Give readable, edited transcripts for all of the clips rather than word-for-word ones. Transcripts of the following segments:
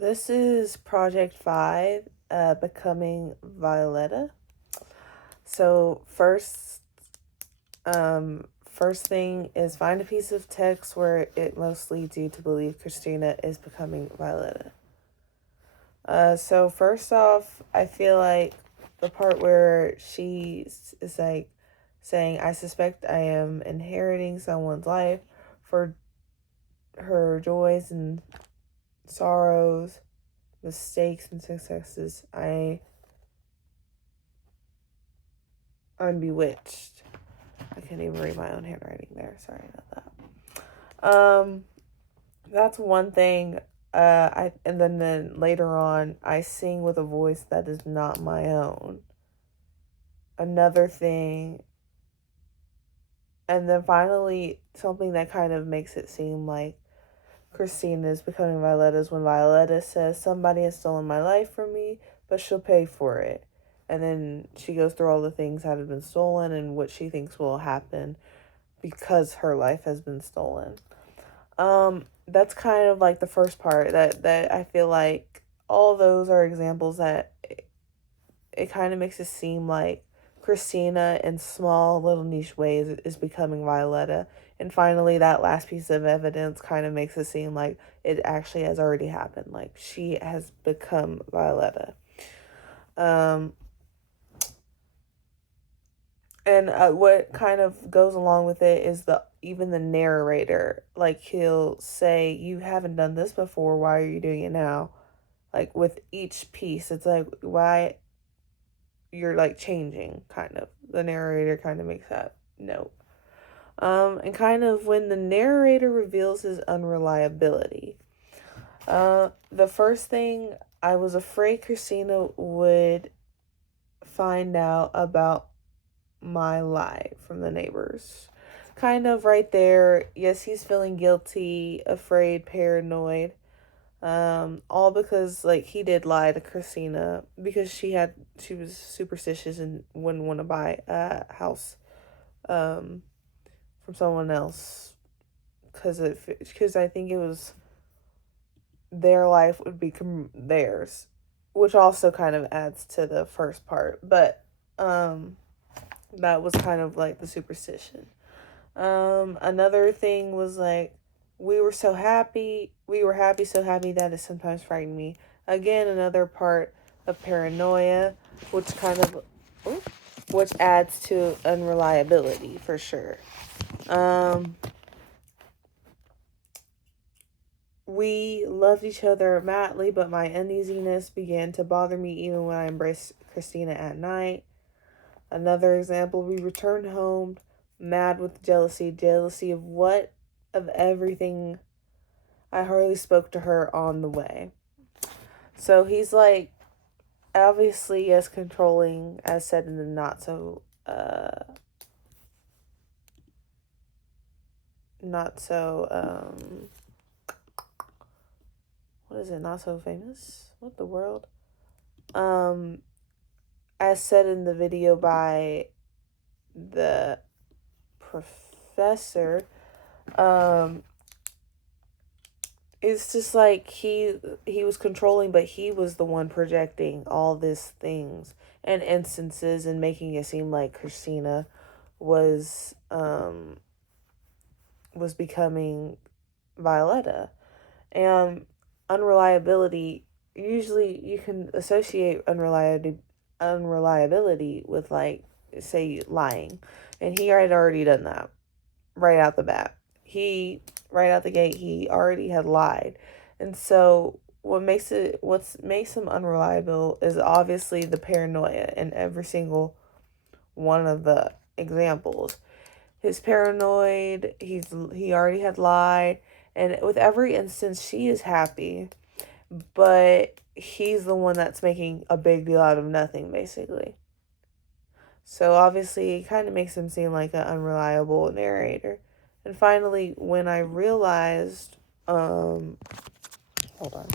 This is Project 5, Becoming Violeta. So first thing is find a piece of text where it most leads you to believe Christina is becoming Violeta. So first off, I feel like the part where she is like saying, I suspect I am inheriting someone's life for her joys and sorrows, mistakes and successes. I'm bewitched. I can't even read my own handwriting there. Sorry about that. That's one thing. And then later on, I sing with a voice that is not my own. Another thing, and then finally, something that kind of makes it seem like Christina is becoming Violeta is when Violeta says, somebody has stolen my life from me, but she'll pay for it. And then she goes through all the things that have been stolen and what she thinks will happen because her life has been stolen. That's kind of like the first part that I feel like all those are examples that it kind of makes it seem like Christina in small little niche ways is becoming Violeta. And finally, that last piece of evidence kind of makes it seem like it actually has already happened. Like she has become Violeta. Um, and what kind of goes along with it is even the narrator. Like he'll say, "You haven't done this before. Why are you doing it now?" Like with each piece, it's like why you're like changing. Kind of the narrator kind of makes that note. And kind of when the narrator reveals his unreliability. The first thing I was afraid Christina would find out about my lie from the neighbors. Kind of right there. Yes, he's feeling guilty, afraid, paranoid. All because like he did lie to Christina because she was superstitious and wouldn't want to buy a house from someone else because I think it was their life would become theirs, which also kind of adds to the first part. But that was kind of like the superstition. Another thing was like we were happy, so happy that it sometimes frightened me. Again, another part of paranoia, which kind of, which adds to unreliability for sure. We loved each other madly, but my uneasiness began to bother me even when I embraced Christina at night. Another example, we returned home mad with jealousy of what? Of everything. I hardly spoke to her on the way. So he's like, obviously, yes, controlling, as said in the not so, what is it, not so famous? What the world? As said in the video by the professor, it's just like he was controlling, but he was the one projecting all these things and instances and making it seem like Christina was becoming Violeta. And unreliability, usually you can associate unreliability with like say lying, and he had already done that right out the bat. He right out the gate he already had lied. And so what makes him unreliable is obviously the paranoia in every single one of the examples. He's paranoid, he already had lied, and with every instance she is happy, but he's the one that's making a big deal out of nothing basically. So obviously it kind of makes him seem like an unreliable narrator. And finally, when I realized, hold on,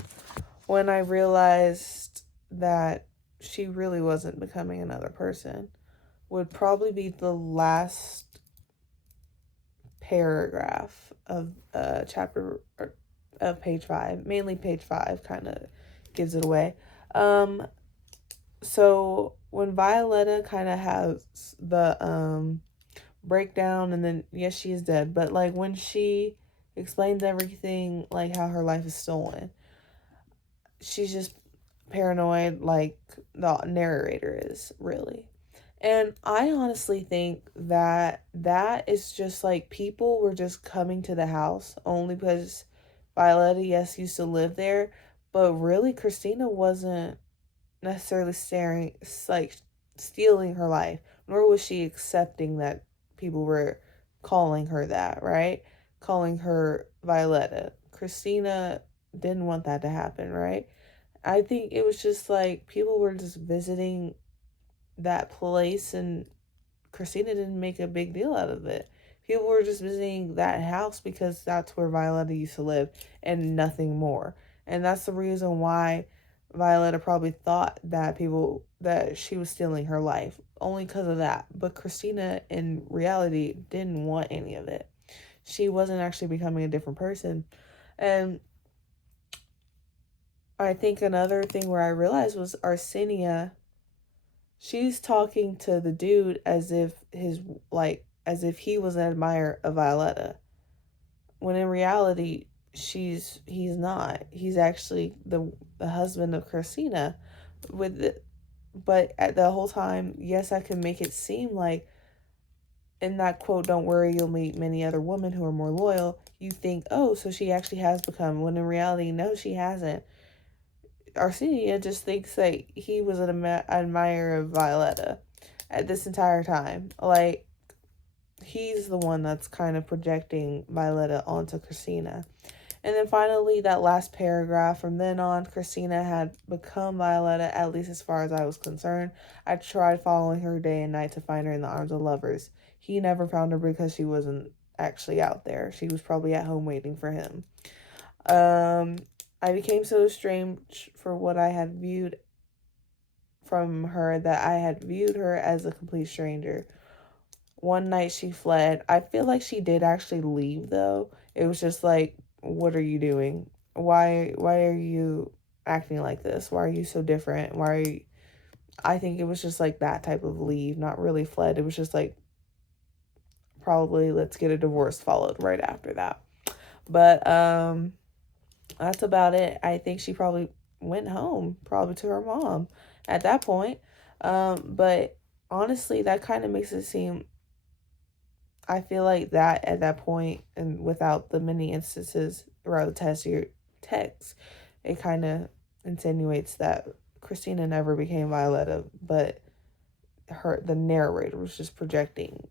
when I realized that she really wasn't becoming another person, would probably be the last paragraph of chapter of page 5. Mainly page 5 kind of gives it away. Um, so when Violetta kind of has the breakdown, and then yes, she is dead, but like when she explains everything, like how her life is stolen, she's just paranoid, like the narrator is, really. And I honestly think that that is just like people were just coming to the house only because Violetta, yes, used to live there, but really Christina wasn't necessarily like stealing her life, nor was she accepting that people were calling her that, right? Calling her Violetta. Christina didn't want that to happen, right? I think it was just like people were just visiting that place, and Christina didn't make a big deal out of it. People were just visiting that house because that's where Violetta used to live and nothing more. And that's the reason why Violetta probably thought that she was stealing her life, only because of that. But Christina, in reality, didn't want any of it. She wasn't actually becoming a different person. And I think another thing where I realized was Arsenio. She's talking to the dude as if he was an admirer of Violetta. When in reality, he's not. He's actually the husband of Christina. With the, but at the whole time, yes, I can make it seem like in that quote, "Don't worry, you'll meet many other women who are more loyal." You think, oh, so she actually has become. When in reality, no, she hasn't. Arsenio just thinks that he was an admirer of Violetta at this entire time. Like, he's the one that's kind of projecting Violetta onto Christina. And then finally, that last paragraph, from then on, Christina had become Violetta, at least as far as I was concerned. I tried following her day and night to find her in the arms of lovers. He never found her because she wasn't actually out there. She was probably at home waiting for him. Um, I became so estranged for what I had viewed from her that I had viewed her as a complete stranger. One night she fled. I feel like she did actually leave though. It was just like, what are you doing? Why are you acting like this? Why are you so different? Why are you... I think it was just like that type of leave, not really fled. It was just like probably let's get a divorce followed right after that. But that's about it. I think she probably went home, probably to her mom at that point. But honestly, that kind of makes it seem, I feel like that at that point, and without the many instances around the text, it kind of insinuates that Christina never became Violetta, but the narrator was just projecting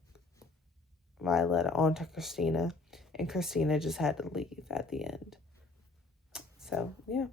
Violetta onto Christina, and Christina just had to leave at the end. So, yeah.